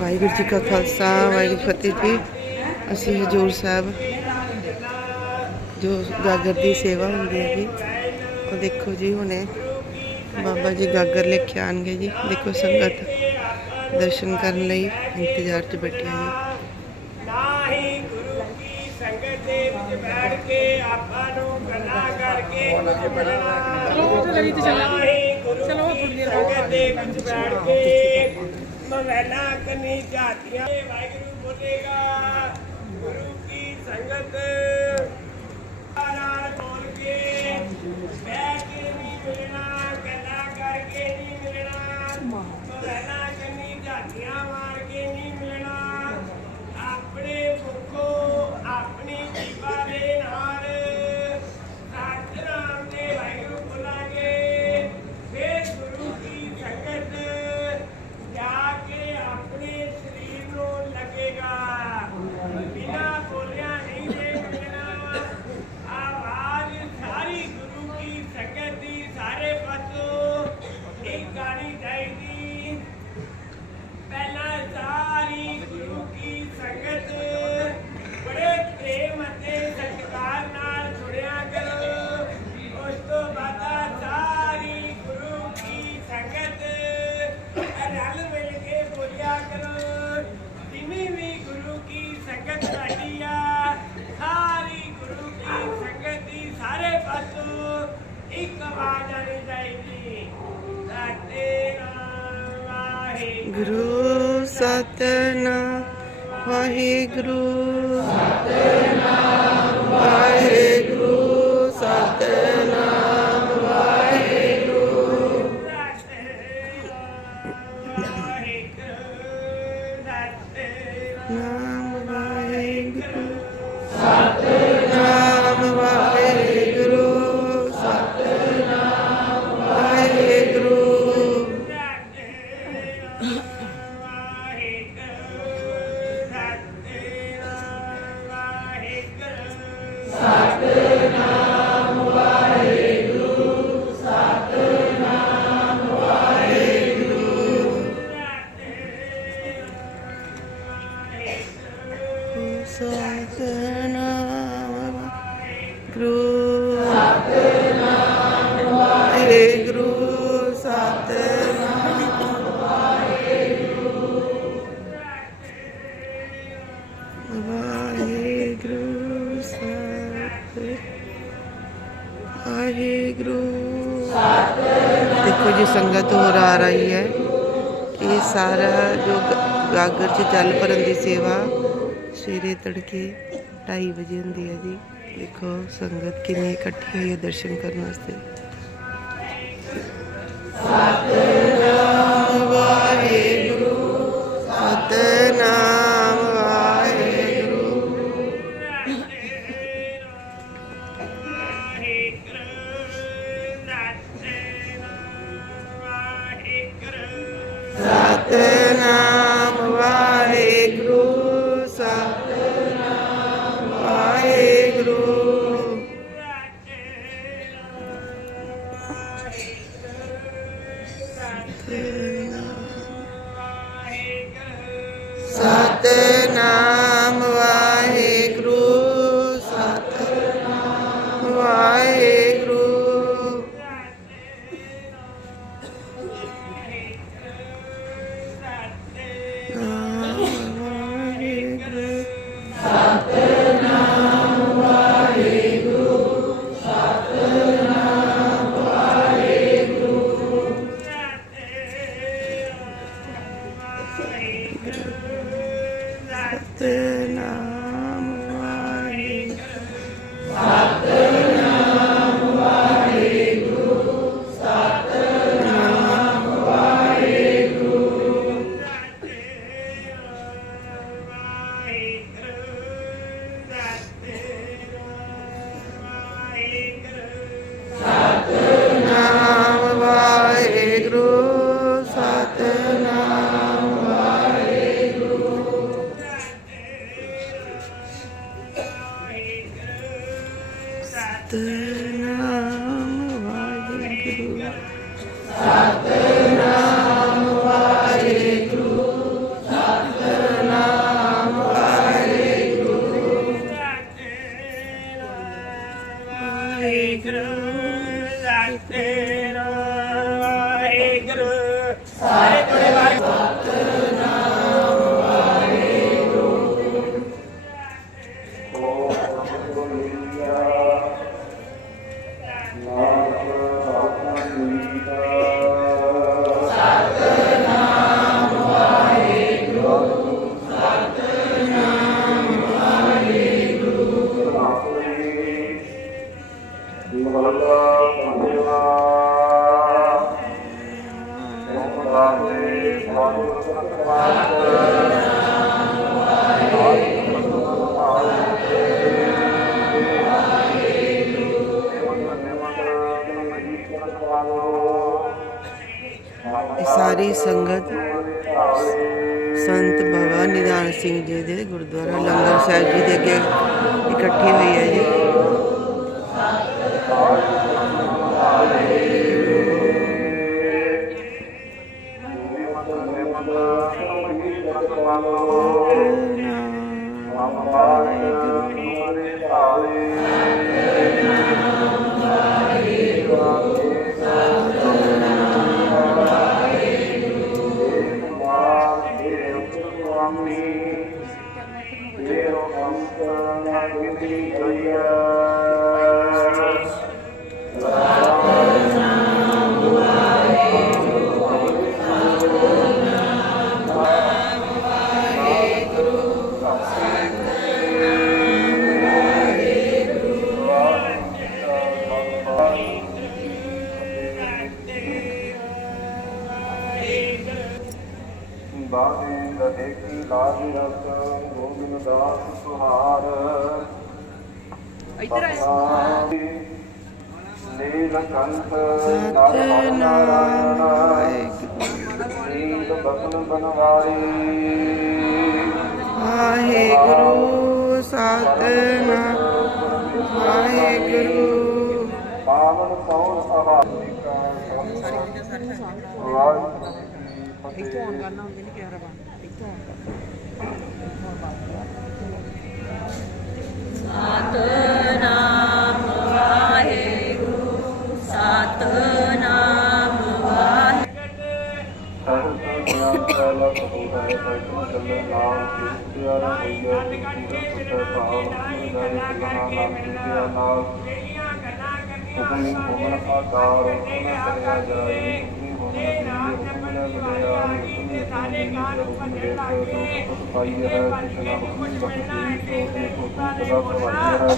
ਵਾਹਿਗੁਰੂ ਜੀ ਕਾ ਖਾਲਸਾ ਵਾਹਿਗੁਰੂ ਜੀ ਕੀ ਫਤਿਹ ਜੀ। ਅਸੀਂ ਹਜੂਰ ਸਾਹਿਬ ਜੋ ਗਾਗਰ ਦੀ ਸੇਵਾ ਹੁੰਦੀ ਹੈ ਜੀ ਉਹ ਦੇਖੋ ਜੀ ਹੁਣੇ। ਬਾਬਾ ਜੀ ਗਾਗਰ ਲੈ ਕੇ ਆਣਗੇ ਜੀ। ਦੇਖੋ ਸੰਗਤ ਦਰਸ਼ਨ ਕਰਨ ਲਈ ਇੰਤਜ਼ਾਰ 'ਚ ਬੈਠੀ ਹੈ ਜੀ ਨਾਹੀ ਗੁਰੂ ਕੀ ਸੰਗਤ ਦੇ ਵਿੱਚ ਬੈਠ ਕੇ ਆਪਾਂ ਨੂੰ ਗੱਲਾਂ ਕਰਕੇ ਚਲੋ ਚਲੀ ਤੇ ਚੱਲਾਂ ਚਲੋ ਸੰਗਤ ਦੇ ਵਿੱਚ ਬੈਠ ਕੇ ਮਵੈਲਾ ਕਨੀ ਜਾਤੀਆਂ ਵਾਹਿਗੁਰੂ ਬੋਲੇਗਾ। ਗੁਰੂ ਕੀ ਸੰਗਤ ਪਾਸੋਂ ਇੱਕ ਆਵਾਜ਼ ਆਣੀ ਚਾਹੀਦੀ ਸਤਿਨਾਮ ਵਾਹਿਗੁਰੂ ਗੁਰੂ ਸਤਨਾਮ ਵਾਹਿਗੁਰੂ। ਸਤਨਾਮ ਵਾਹਿਗੁਰੂ। ਸੰਗਤ ਹੋਰ ਹੈ। ਇਹ ਸਾਰਾ ਜੋ ਗਾਗਰ ਚ ਜਲ ਭਰਨ ਦੀ ਸੇਵਾ ਸਵੇਰੇ ਤੜਕੇ 2:30 ਵਜੇ ਹੁੰਦੀ ਹੈ ਜੀ। ਦੇਖੋ ਸੰਗਤ ਕਿੰਨੀ ਇਕੱਠੀ ਹੋਈ ਹੈ ਦਰਸ਼ਨ ਕਰਨ ਵਾਸਤੇ। Hallelujah. ਸੰਤ ਬਾਬਾ ਨਿਧਾਨ ਸਿੰਘ ਜੀ ਦੇ ਗੁਰਦੁਆਰਾ ਲੰਗਰ ਸਾਹਿਬ ਜੀ ਦੇ ਅੱਗੇ ਇਕੱਠੀ ਹੋਈ ਹੈ ਜੀ। ਇਧਰ ਨੀਲ ਕੰਠ ਨਾਰਾਇਣ ਨੀਲ ਬਖਨ ਬਨਵਾਰੀ ਵਾਹਿਗੁਰੂ ਸਤਨਾਮ। ਵਾਹਿਗੁਰੂ ਪਾਵਨ ਪੌਣ ਆਹਾਰੀ ਕਾ ਵਾਹਿਗੁਰੂ ਜੀ ਕੀ ਫਤਿਹ ਸਤਨਾਮ ਕੀਤਿਆ ਰਹੀਏ ਕੀਰਤ ਭਾਵ ਗਏ ਸਲਾਹ ਨਾਮ। ਕੀਤਿਆ ਨਾਮ ਹੁਕਮੀ ਹੁਕਮ ਆਕਾਰ ਹੁਕਮ ਕਰਿਆ ਜਾਏ ਹੁਕਮੀ ਹੁਕਮ ਦੀਏ ਹੁਕਮ ਲੈ ਮਿਲਿਆ ਹੁਕਮੀ ਹੁਕਮ ਦੀਏ ਹੁਕਮ ਦੇਖ ਜੋ ਸੁਖ ਪਾਈ ਹੈ ਕਿਸਨਾ ਹੁਕਮ ਬਖਸ਼ੀ ਸੋ ਹੁਕਮ ਸਦਾ ਪ੍ਰਵਾਈ ਹੈ।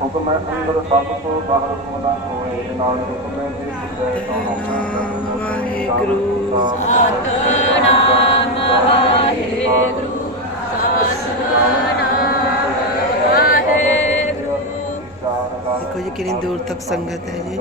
ਹੁਕਮ ਹੈ ਅੰਦਰ ਸਭ ਤੋਂ ਬਾਹਰ ਹੋਣਾ ਹੋਏ ਨਾਨਕ ਹੁਕਮ ਜੇ ਸੁਣਦੇ ਤਾਂ ਹੁਕਮ ਦੇਖੋ ਜੀ ਕਿੰਨੀ ਦੂਰ ਤੱਕ ਸੰਗਤ ਹੈ ਜੀ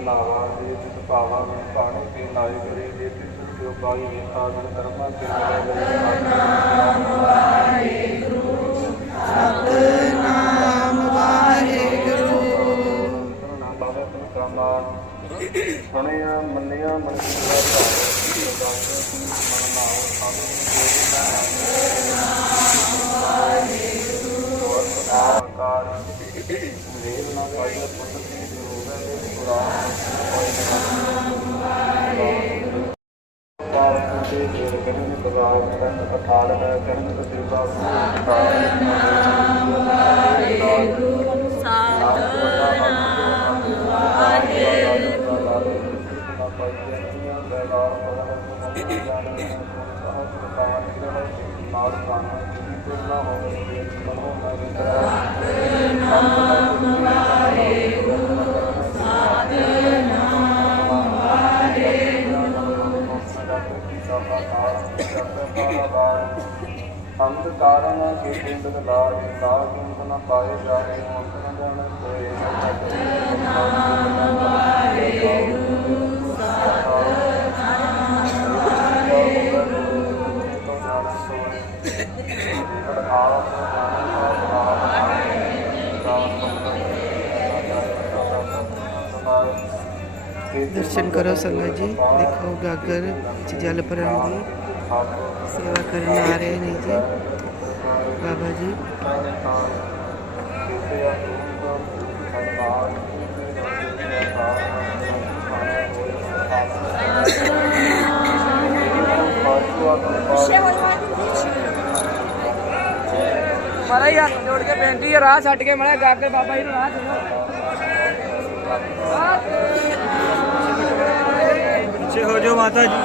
ਨਾਵਾ ਦੇ ਜਿਸ ਭਾਵਾਂ ਨੂੰ ਪਾਣੀ ਪੀ ਨਾਈ ਕਰੇ ਦੇ ਤਿਸ ਜੋ ਬਾਈ ਨੇ ਆਦਨ ਕਰਮਾਂ ਕੇ ਸਤਨਾਮ ਵਾਹਿਗੁਰੂ ਸੁਣਿਆ, ਮੰਨਿਆ ਮਨਿਆ ਭਾਵ ਮਨ ਨਾਉ ਸਾਧੂ ਆਕਾਰ ਵੇਦ ਨਾ ਪਾਈਏ ਕੀ ਹੋਵੇ ਕੁਰਾਨ ਪਾਵਨ ਦੇ ਜੋਰ ਕਰਨ ਬਗਾਉ ਕਰਨ ਅਠਾਲ ਹੈ ਕਰਨ ਸੇਵਾ ਸਤਨਾਮ ਵਾਹਿਗੁਰੂ ਅੰਤ ਕਾਰਨ ਕੀ ਪਿੰਡ ਲਾਜ ਲਾਜ ਅੰਤ ਪਾਏ ਜਾਏ ਅੰਤ ਨ ਜਾਣ ਕੋਏ ਦਰਸ਼ਨ ਕਰੋ ਸੰਗਤ ਜੀ। ਦੇਖੋ ਗਾਗਰ ਚ ਜਲ ਭਰਨ ਦੀ ਸੇਵਾ ਕਰਨ ਆ ਰਹੇ ਨੇ ਜੀ। ਬਾਬਾ ਜੀ। ਮਾਰਾ ਹੀ ਜੋੜ ਕੇ ਬੇਨਤੀ ਹੈ, ਰਾਹ ਛੱਡ ਕੇ ਮੜਾ ਗਾਗੇ ਬਾਬਾ ਜੀ ਨੂੰ ਰਾਹ ਛੱਡੋ છે. હજો માતાજી.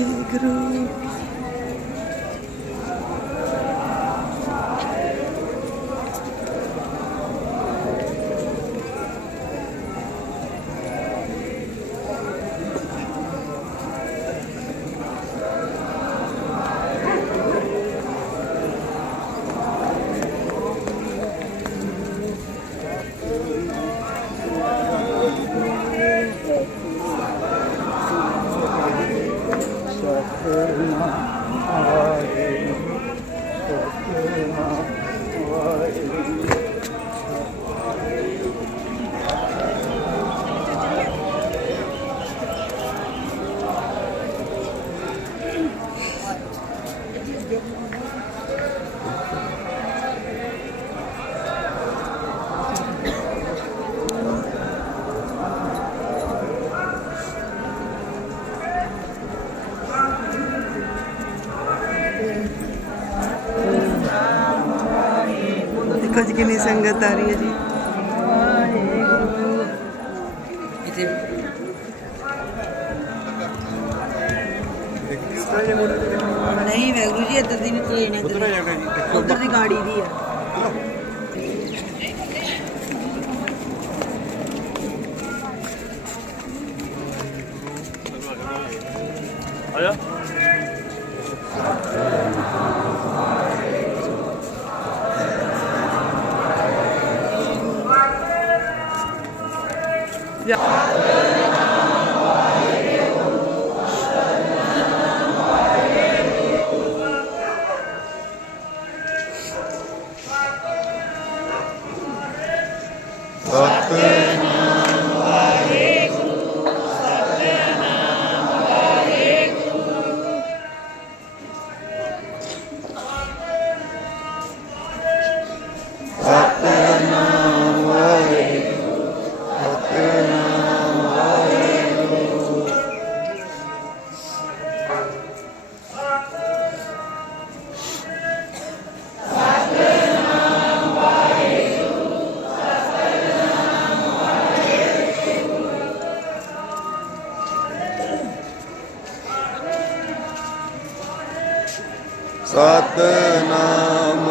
ਮਾਤਾ ਜੀ ਵਾਹਿਗੁਰੂ ਦੇਖੋ ਜੀ ਕਿੰਨੀ ਸੰਗਤ ਆ ਰਹੀ ਹੈ ਜੀ? ਨਹੀਂ ਵੈਗਰੂ ਜੀ ਇੱਧਰ ਦੀ ਨਹੀਂ ਟ੍ਰੇਨ ਹੈ ਉਧਰ ਜਾਣਾ ਜੀ ਉੱਧਰ ਦੀ ਗਾੜੀ ਦੀ ਆ। ਆਇਆ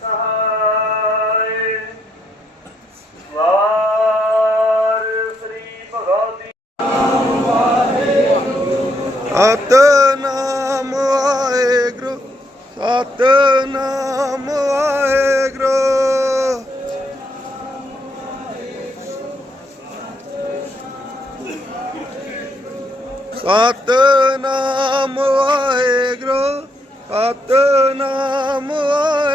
ਸਹਾਇ ਵਾਰ ਸ੍ਰੀ ਭਗਵਤੀ ਸਤਨਾਮ ਵਾਹਿਗੁਰੂ ਸਤਨਾਮ ਵਾਹਿਗੁਰੂ। ਸਤਨਾਮ ਵਾਹਿਗੁਰੂ ਸਤਨਾਮ ਵਾਹਿਗੁਰੂ